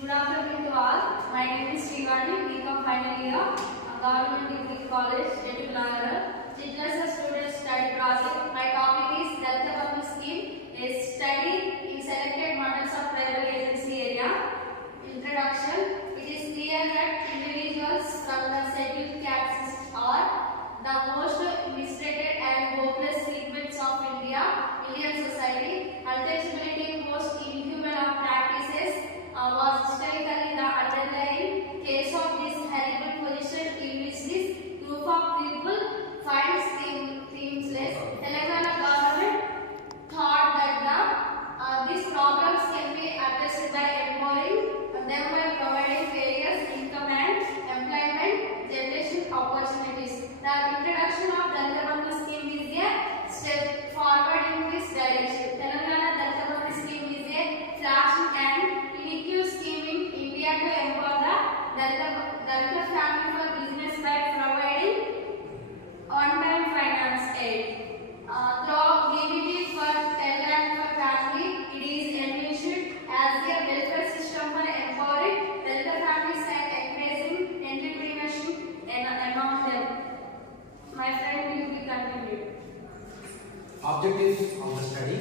Good afternoon to all. My name is Srivani, BCom final year, Government Degree College, Nagara. Children's student study project. My topic is Dalita Bandhu scheme. Is study in selected models of tribal agency area. Introduction. It is clear that individuals from the scheduled castes are the most mistreated and hopeless segments of Indian society. Untouchability, most inhuman of practices was historically the underlying case of this horrible position in which this group of people finds themeless. Telangana government thought that these problems can be addressed by empowering them by providing various income and employment generation opportunities. The introduction of Dalita Bandhu scheme is a step forward in this direction. Telangana Dalita Bandhu scheme is a flashing and unique scheme in India to empower the Dalita family for business by providing on-time finance aid. Through DBT for 10 lakh per family, it is envisioned as a welfare system for empowering Dalita families and encouraging entrepreneurship among them. My friend will be continued. Objectives of the study.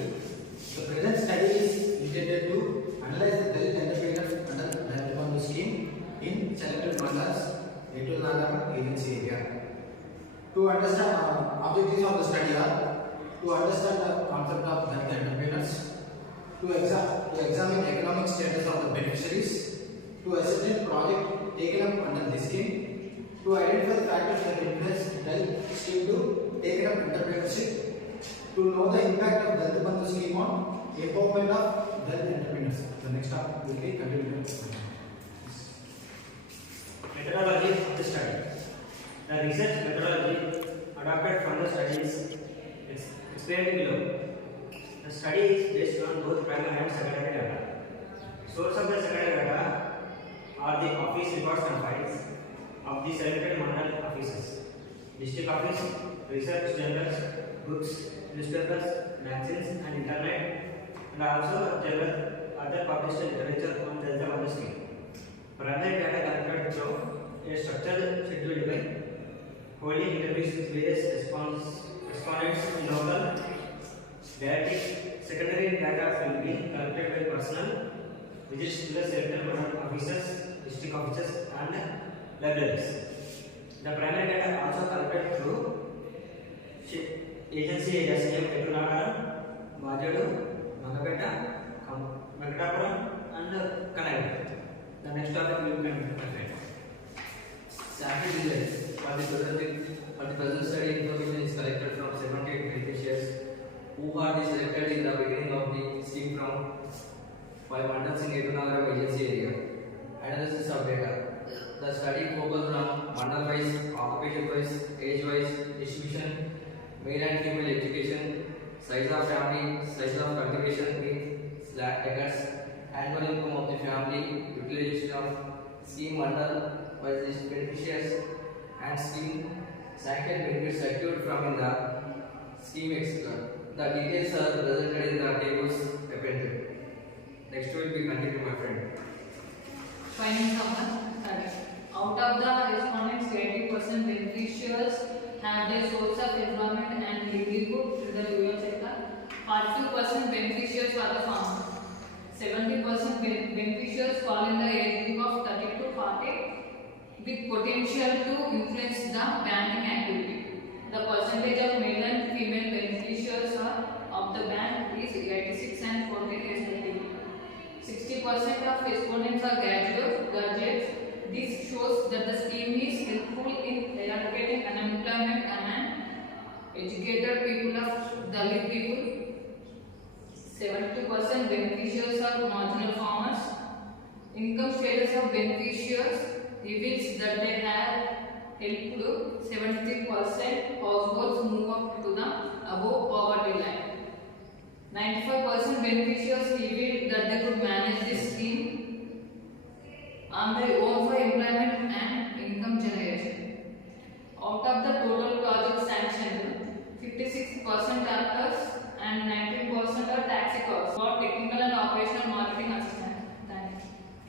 The present study is intended to analyze the Dalit entrepreneurs under Dalita Bandhu scheme in selected mandalas, Etul Nagara agency area. To understand objectives of the study are to understand the concept of Dalit entrepreneurs, to examine economic status of the beneficiaries, to ascertain project taken up under this scheme, to identify the factors that influence Dalit scheme to take up entrepreneurship, to know the impact of Dalita Bandhu scheme on empowerment of Dalit entrepreneurs. The next topic will be continued. Methodology of the study. The research methodology adopted from the study is explained below. The study is based on both primary and secondary data. Source of the secondary data are the office records and files of the selected mandal offices, district office, research journals, books, newspapers, magazines, and internet, and also other published literature on the Dalita Bandhu scheme. Primary data collected through a structured scheduled by holding interviews with various respondents in local directly. Secondary data will be collected by personal visits to the selected mandal offices, district offices, and libraries. The primary data also collected through agency areas like Etul Nagara, Bajadu, Mangapeta, Venkatapuram, and Kannada. The next topic will be presented. Sample results for the present study information is collected from 78 beneficiaries who are selected in the beginning of the scheme from 5 mandals in Etul Nagara agency area. Analysis of data. The study focused on mandal wise, occupation wise, age wise, distribution, male and female education, size of family, size of cultivation with acres, annual income of the family, utilization of scheme mandal wise beneficiaries, and scheme sanctioned benefits secured from in the scheme etc. The details are presented in the tables appended. Next will be continued, my friend. Findings of the study. Out of the respondents, 80% beneficiaries have their source of employment and livelihood through the rural sector. 42% beneficiaries are the farmers. 70% beneficiaries fall in the age group of 30 to 40 with potential to influence the banking activity. The percentage of male and female beneficiaries of the bank is 86 and 14 respectively. 60% of respondents are graduates. This shows that the scheme is helpful in eradicating unemployment among educated people of Dalit people. 72% beneficiaries are marginal farmers. Income status of beneficiaries reveals that they have helped 73% households move up to the above poverty line. 95% beneficiaries revealed that they could manage this scheme